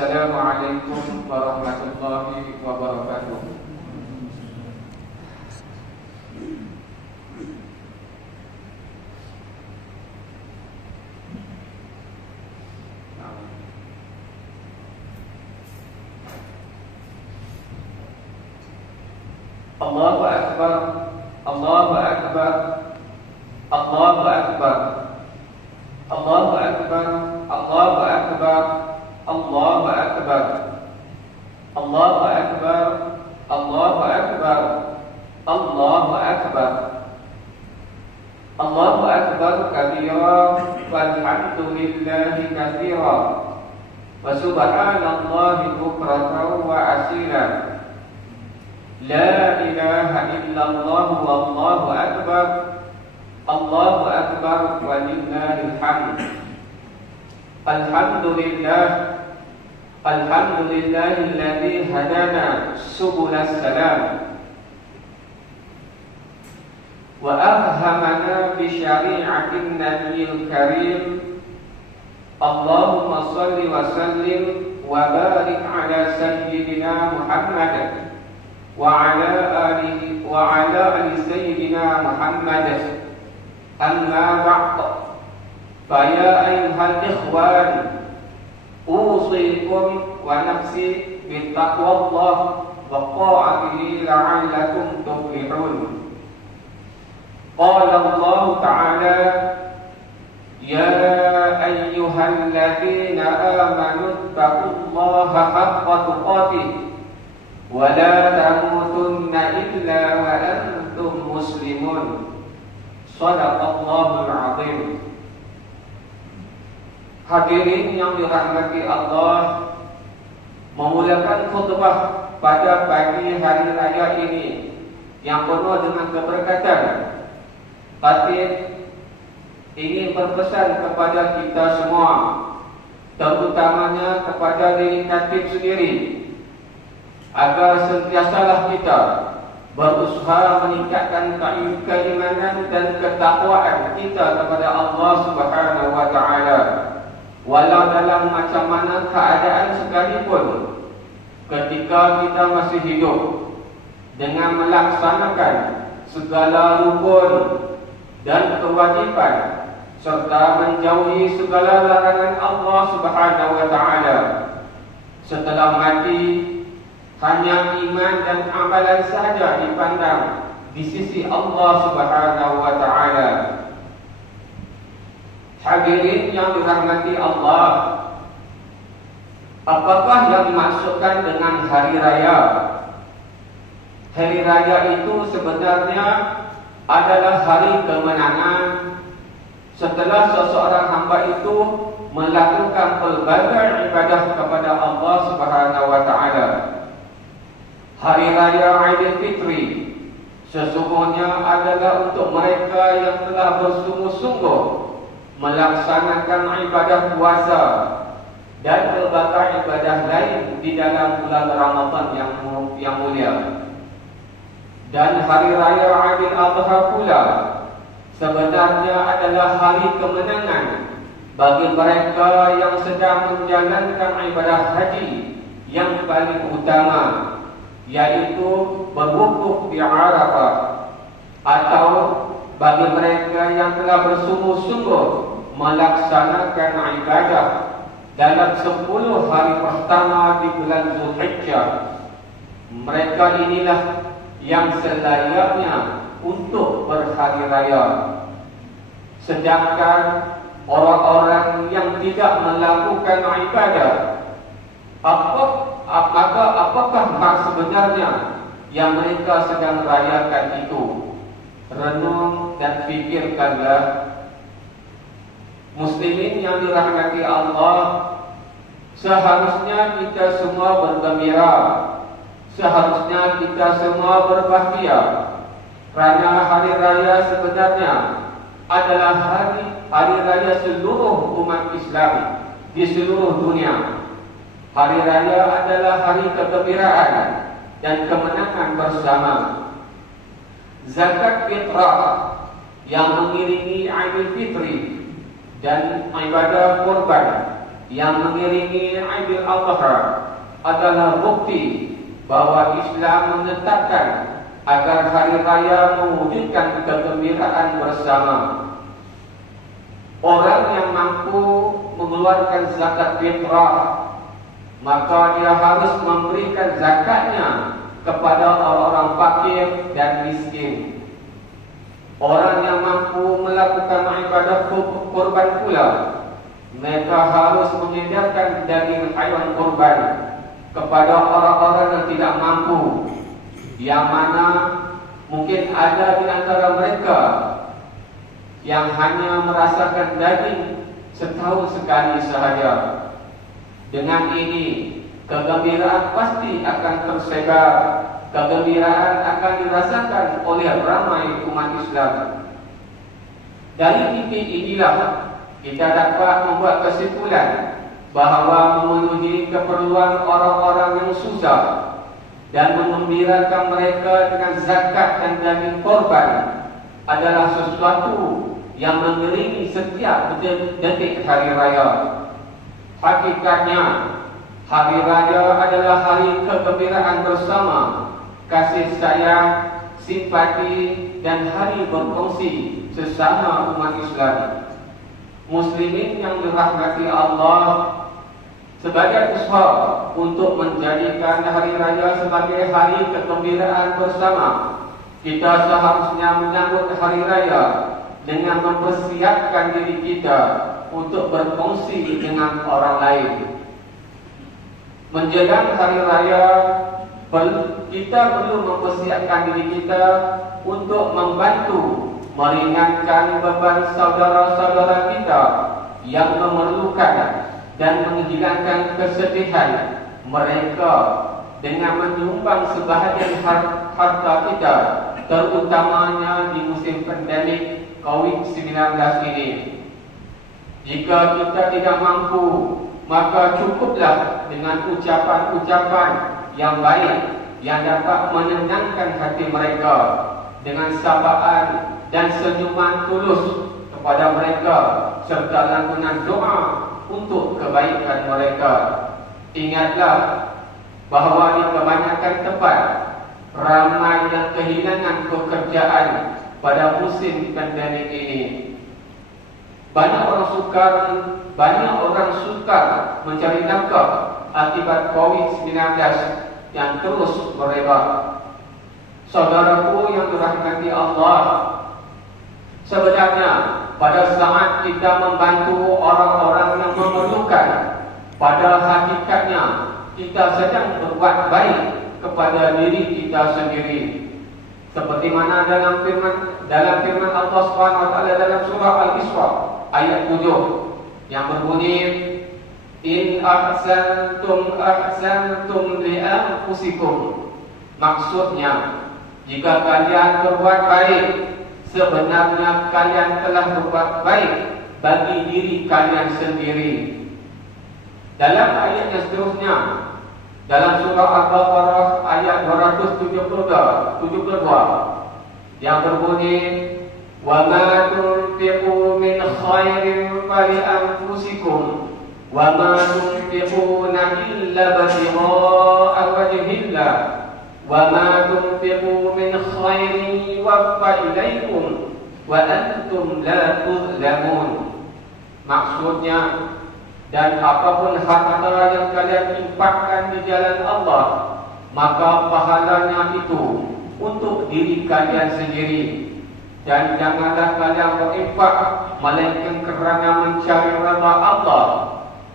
Assalamualaikum warahmatullahi wabarakatuh. Allahu Akbar, Allahu Akbar, Allahu Akbar, Allahu Akbar, Allahu Akbar, Allahu Akbar, Allahu Akbar, Allahu Akbar, Allahu Akbar, Allahu Akbar kabira, walhamdulillahi katsira, wa subhanallahi bukratan wa asila. La ilaha illallah wallahu akbar, Allahu akbar walillahil hamd. Alhamdulillah, alhamdulillahilladzi hadana subulas salam wa afhamana bi syari'atin nabiyil karim. Allahumma shalli wa sallim wa barik ala sayyidina Muhammad وعلى آل سيدنا محمد. أما بعد فيا أيها الإخوان أوصيكم ونفسي بتقوى الله وطاعته لعلكم تفلحون. قال الله تعالى يا أيها الذين آمنوا اتقوا الله حق تقاته ولا تموتن إلا وأنتم مسلمون. Shadaqallahul azim. Hadirin yang dirahmati Allah, memulakan khutbah pada pagi hari raya ini yang penuh dengan keberkatan, Khatib ingin berpesan kepada kita semua, terutamanya kepada diri Khatib sendiri, agar sentiasalah kita berusaha meningkatkan keimanan dan ketakwaan kita kepada Allah Subhanahu wa taala, walau dalam macam mana keadaan sekalipun. Ketika kita masih hidup, dengan melaksanakan segala rukun dan kewajiban serta menjauhi segala larangan Allah Subhanahu wa taala, setelah mati hanya iman dan amalan saja dipandang di sisi Allah Subhanahu wa taala. Hadirin yang dirahmati Allah, apakah yang dimaksudkan dengan hari raya? Hari raya itu sebenarnya adalah hari kemenangan setelah seseorang hamba itu melakukan pelbagai ibadah kepada Allah Subhanahu wa taala. Hari raya Aidil Fitri sesungguhnya adalah untuk mereka yang telah bersungguh-sungguh melaksanakan ibadah puasa dan berbagai ibadah lain di dalam bulan Ramadan yang mulia. Dan hari raya Aidil Adha pula sebenarnya adalah hari kemenangan bagi mereka yang sedang menjalankan ibadah haji yang paling utama, yaitu berwukuf di Arafah, atau bagi mereka yang telah bersungguh-sungguh melaksanakan ibadah dalam 10 hari pertama di bulan Zulhijjah. Mereka inilah yang selayaknya untuk berhari raya. Sedangkan orang-orang yang tidak melakukan ibadah, apakah hak sebenarnya yang mereka sedang rayakan itu? Renung dan fikirkanlah. Muslimin yang dirahmati Allah, seharusnya kita semua bergembira, seharusnya kita semua berbahagia, kerana hari raya sebenarnya adalah hari raya seluruh umat Islam di seluruh dunia. Hari raya adalah hari kegembiraan dan kemenangan bersama. Zakat fitrah yang mengiringi Aidil Fitri dan ibadah kurban yang mengiringi Aidil Adha adalah bukti bahwa Islam menetapkan agar hari raya mewujudkan kegembiraan bersama. Orang yang mampu mengeluarkan zakat fitrah, maka dia harus memberikan zakatnya kepada orang-orang fakir dan miskin. Orang yang mampu melakukan ibadah kurban pula, mereka harus mengedarkan daging haiwan kurban kepada orang-orang yang tidak mampu, yang mana mungkin ada di antara mereka yang hanya merasakan daging setahun sekali sahaja. Dengan ini, kegembiraan pasti akan tersebar. Kegembiraan akan dirasakan oleh ramai umat Islam. Dari titik inilah kita dapat membuat kesimpulan bahawa memenuhi keperluan orang-orang yang susah dan mengembirakan mereka dengan zakat dan daging korban adalah sesuatu yang mengiringi setiap detik hari raya. Hakikatnya, hari raya adalah hari kegembiraan bersama, kasih sayang, simpati dan hari berkongsi sesama umat Islam. Muslimin yang dirahmati Allah, sebagai usaha untuk menjadikan hari raya sebagai hari kegembiraan bersama, kita seharusnya menyambut hari raya dengan mempersiapkan diri kita untuk berkongsi dengan orang lain. Menjelang hari raya, kita perlu mempersiapkan diri kita untuk membantu meringankan beban saudara-saudara kita yang memerlukan dan menghilangkan kesedihan mereka dengan menyumbang sebahagian harta kita, terutamanya di musim pandemik COVID-19 ini. Jika kita tidak mampu, maka cukuplah dengan ucapan-ucapan yang baik yang dapat menenangkan hati mereka, dengan sapaan dan senyuman tulus kepada mereka, serta lantunan doa untuk kebaikan mereka. Ingatlah bahawa di kebanyakan tempat ramai yang kehilangan pekerjaan pada musim pandemik ini. Banyak orang sukar mencari nafkah akibat COVID-19 yang terus merebak. Saudaraku yang dirahmati Allah, sebenarnya pada saat kita membantu orang-orang yang memerlukan, pada hakikatnya kita sedang berbuat baik kepada diri kita sendiri. Seperti mana dalam firman Allah SWT dalam surah Al-Isra ayat 7 yang berbunyi, In ahsantum ahsantum li anfusikum. Maksudnya, jika kalian berbuat baik, sebenarnya kalian telah berbuat baik bagi diri kalian sendiri. Dalam ayat yang seterusnya, dalam surah Al-Baqarah ayat 272 yang berbunyi, Wa ma tunfiqu min khairin fali anfusikum wa ma tunfiquna illa ibtigha'a wajhillah wa ma tunfiqu min khairin yuwaffa ilaikum wa antum la tuzlamun. Maksudnya, dan apapun harta yang kalian infakkan di jalan Allah, maka pahalanya itu untuk diri kalian sendiri. Dan janganlah kalian berinfak melainkan kerana mencari redha Allah.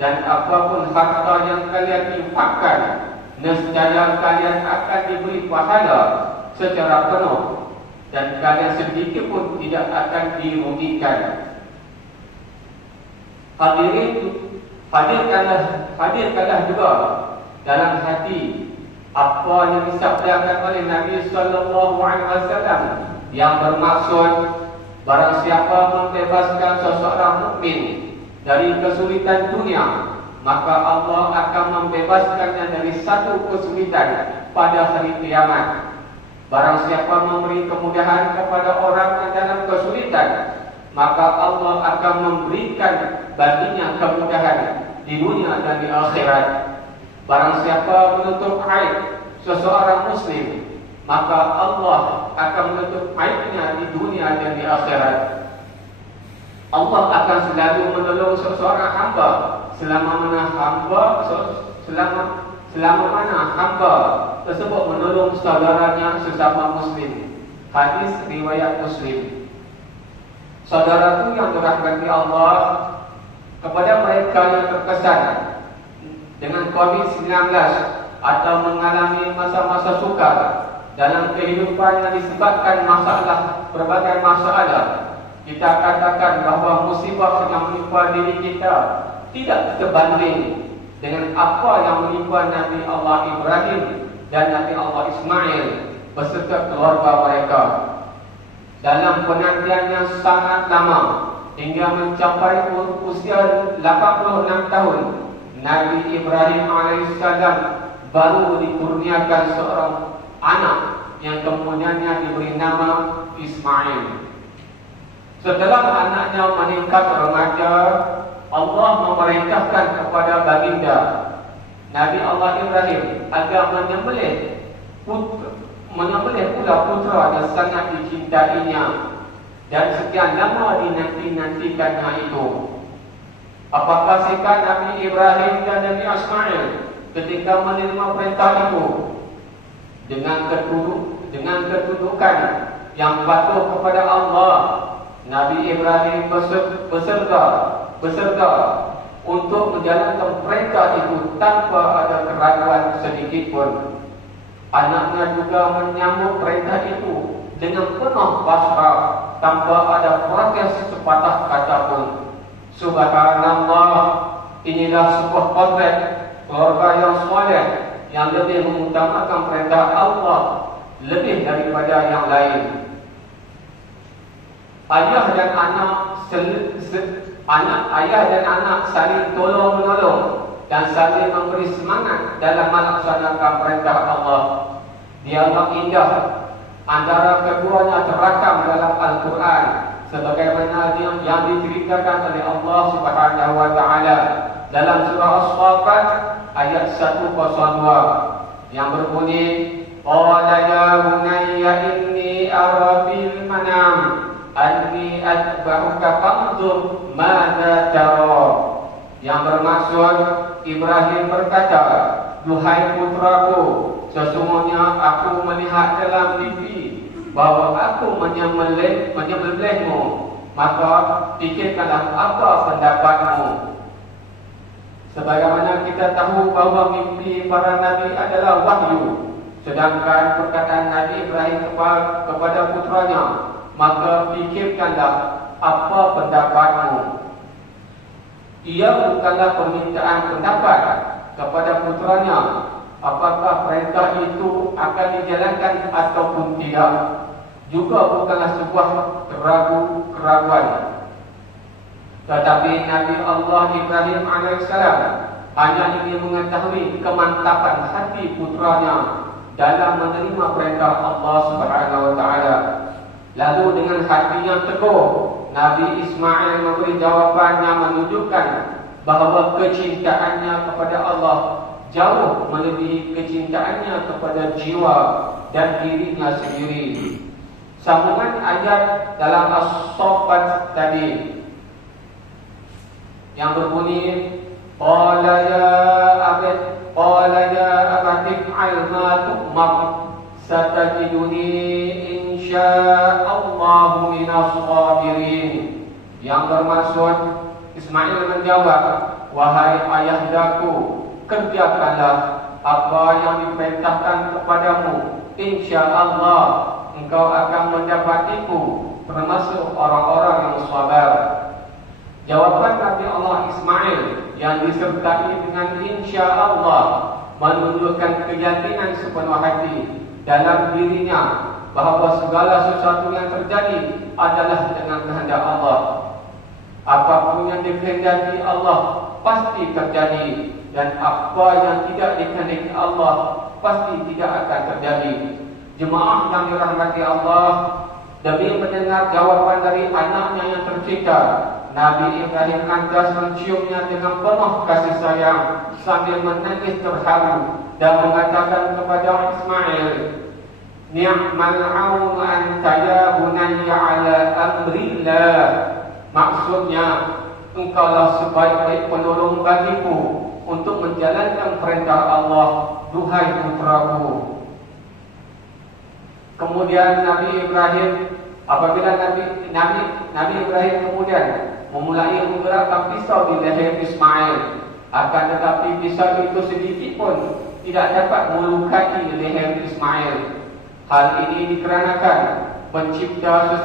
Dan apapun harta yang kalian infakkan, nescaya kalian akan diberi pahala secara penuh, dan kalian sedikit pun tidak akan dirugikan. Hadirkanlah juga dalam hati apa yang disabdakan oleh Nabi sallallahu alaihi wasallam yang bermaksud, barang siapa membebaskan seseorang mukmin dari kesulitan dunia, maka Allah akan membebaskannya dari satu kesulitan pada hari kiamat. Barang siapa memberi kemudahan kepada orang yang dalam kesulitan, maka Allah akan memberikan baginya kemudahan di dunia dan di akhirat. Barang siapa menutup aib seseorang muslim, maka Allah akan menutup aibnya di dunia dan di akhirat. Allah akan selalu menolong seseorang hamba selama mana hamba tersebut menolong saudaranya sesama muslim. Hadis riwayat Muslim. Saudaraku yang dirahmati Allah, kepada mereka yang terkesan dengan COVID-19 atau mengalami masa-masa sukar dalam kehidupan yang disebabkan berbagai masalah, kita katakan bahawa musibah yang menimpa diri kita tidak sebanding dengan apa yang menimpa Nabi Allah Ibrahim dan Nabi Allah Ismail beserta keluarga mereka. Dalam penantian yang sangat lama hingga mencapai usia 86 tahun, Nabi Ibrahim AS baru dikurniakan seorang anak yang kemudiannya diberi nama Ismail. Setelah anaknya meningkat remaja, Allah memerintahkan kepada baginda Nabi Allah Ibrahim agar menyembelih pula putra yang sangat dicintainya dan sekian lama dinanti-nantikannya itu. Apakah sikap Nabi Ibrahim dan Nabi Ismail ketika menerima perintah itu? Dengan kedudukan yang patuh kepada Allah, Nabi Ibrahim beserta untuk menjalankan perintah itu tanpa ada keraguan sedikit pun. Anaknya juga menyambut perintah itu dengan penuh pasrah tanpa ada protes sepatah kata pun. Subhanallah, inilah sebuah potret keluarga yang soleh yang lebih mengutamakan perintah Allah lebih daripada yang lain. Ayah dan anak saling tolong-menolong dan saling memberi semangat dalam melaksanakan perintah Allah. Dialog indah antara keduanya terakam dalam Al-Quran sebagaimana yang diceritakan oleh Allah Subhanahu wa taala dalam surah As-Saffat ayat 102 yang berbunyi, qala ya bunayya inni ara fil manam anni atba'uka fanzur madza tara. Yang bermaksud, Ibrahim berkata, duhai putraku, sesungguhnya aku melihat dalam mimpi bahawa aku menyembelihmu, maka fikirkanlah apa pendapatmu. Sebagaimana kita tahu bahawa mimpi para nabi adalah wahyu, sedangkan perkataan Nabi Ibrahim kepada putranya, maka fikirkanlah apa pendapatmu. Ia bukanlah permintaan pendapat kepada putranya apakah perintah itu akan dijalankan ataupun tidak. Juga bukanlah sebuah keraguan. Tetapi Nabi Allah Ibrahim AS hanya ingin mengetahui kemantapan hati putranya dalam menerima perintah Allah Subhanahu wa taala. Lalu dengan hati yang teguh, Nabi Ismail memberi jawapan yang menunjukkan bahawa kecintaannya kepada Allah jauh melebihi kecintaannya kepada jiwa dan dirinya sendiri. Sambungan ayat dalam As-Saffat tadi yang berbunyi, qala ya abati if'al ma tu'mar satajiduni insya'allahu minas sabirin. Yang bermaksud, Ismail menjawab, wahai ayahdaku, kerjakanlah apa yang diperintahkan kepadamu, insya-Allah engkau akan mendapatiku termasuk orang-orang yang sabar. Jawaban Nabi Allah Ismail yang disertai dengan insya-Allah menunjukkan keyakinan sepenuh hati dalam dirinya bahawa segala sesuatu yang terjadi adalah dengan kehendak Allah. Apapun yang dikehendaki Allah pasti terjadi, dan apa yang tidak dikehendaki Allah pasti tidak akan terjadi. Jemaah yang dirahmati Allah, demi mendengar jawapan dari anaknya yang tercinta, Nabi Ibrahim lantas menciumnya dengan penuh kasih sayang sambil menangis terharu dan mengatakan kepada Ismail, "Ni'mal 'aunu anta ya bunayya 'ala amrillah." Maksudnya, engkaulah sebaik-baik penolong bagiku untuk menjalankan perintah Allah, duhai putraku. Kemudian Nabi Ibrahim, apabila Nabi Ibrahim kemudian memulai menggerakkan pisau di leher Ismail, akan tetapi pisau itu sedikit pun tidak dapat melukai leher Ismail. Hal ini dikarenakan pencipta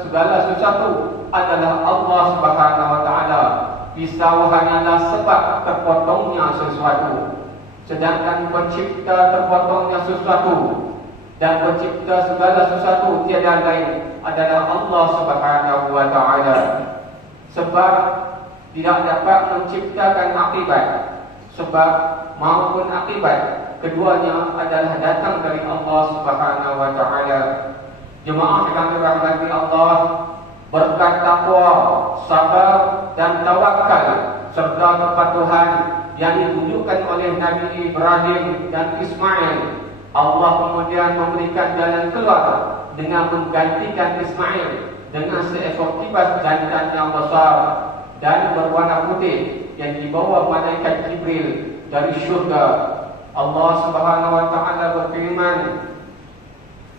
segala sesuatu adalah Allah Subhanahu wa taala. Pisau hanyalah sebab terpotongnya sesuatu. Sedangkan pencipta terpotongnya sesuatu dan pencipta segala sesuatu tiada lain adalah Allah Subhanahu wa taala. Sebab tidak dapat menciptakan akibat, sebab maupun akibat keduanya adalah datang dari Allah Subhanahu wa taala. Jemaah yang dirahmati Allah, berkat takwa, sabar dan tawakal serta kepatuhan yang ditunjukkan oleh Nabi Ibrahim dan Ismail, Allah kemudian memberikan jalan keluar dengan menggantikan Ismail dengan seekor kibas jantan yang besar dan berwarna putih yang dibawa malaikat Jibril dari syurga. Allah Subhanahu wa taala berfirman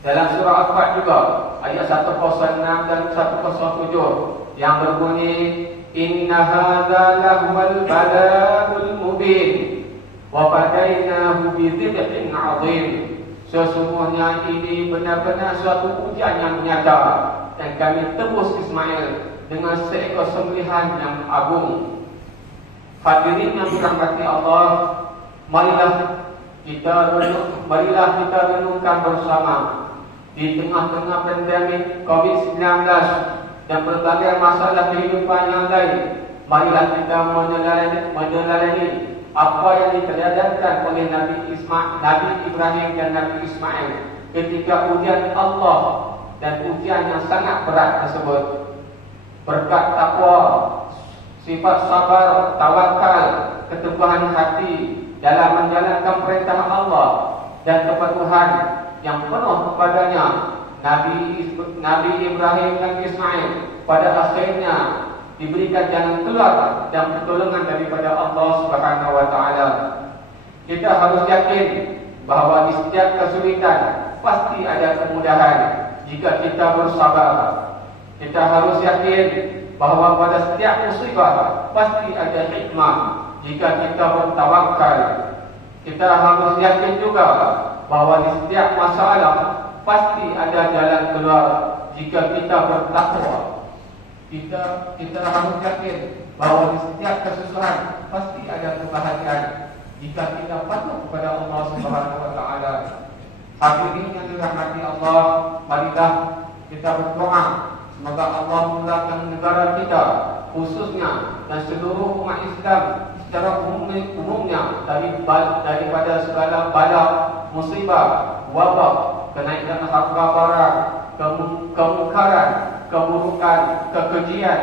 dalam surah Al-Fat juga ayat 106 dan 107 yang berbunyi, "Inna hadza lahwal bala'ul mubin wa fadainahu bi dzibhin 'adzim." Sesungguhnya ini benar-benar suatu ujian yang nyata dan kami tebus Ismail dengan seekor sembelihan yang agung. Hadirin yang dirahmati Allah, marilah kita renungkan bersama di tengah-tengah pandemik COVID-19 dan berbagai masalah kehidupan yang lain. Marilah kita meneladani apa yang diterjadikan oleh Nabi Ibrahim dan Nabi Ismail ketika ujian Allah dan ujian yang sangat berat tersebut. Berkat takwa, sifat sabar, tawakal, keteguhan hati dalam menjalankan perintah Allah dan kepatuhan yang penuh kepadanya, Nabi Ibrahim dan Ismail pada akhirnya diberikan jalan keluar dan pertolongan daripada Allah Subhanahu wa taala. Kita harus yakin bahawa di setiap kesulitan pasti ada kemudahan jika kita bersabar. Kita harus yakin bahawa pada setiap musibah pasti ada hikmah jika kita bertawakal. Kita harus yakin juga bahawa di setiap masalah pasti ada jalan keluar jika kita bertakwa. Kita harus yakin bahawa di setiap kesusahan pasti ada kebahagiaan jika kita patuh kepada Allah Subhanahu wa taala. Hadirin yang dirahmati Allah, marilah kita berdoa semoga Allah memulakan negara kita khususnya dan seluruh umat Islam secara umumnya daripada segala bala, musibah, wabak, kenaikan harga barang, kemungkaran, keburukan, kekejian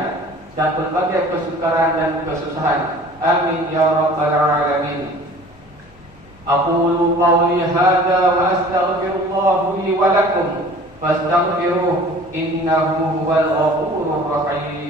dan berbagai kesukaran dan kesusahan. Amin ya rabbal alamin. Aqulu qawli hadza wa astaghfirullah li wa lakum fastaghfiruhu innahu huwal ghafurur rahim.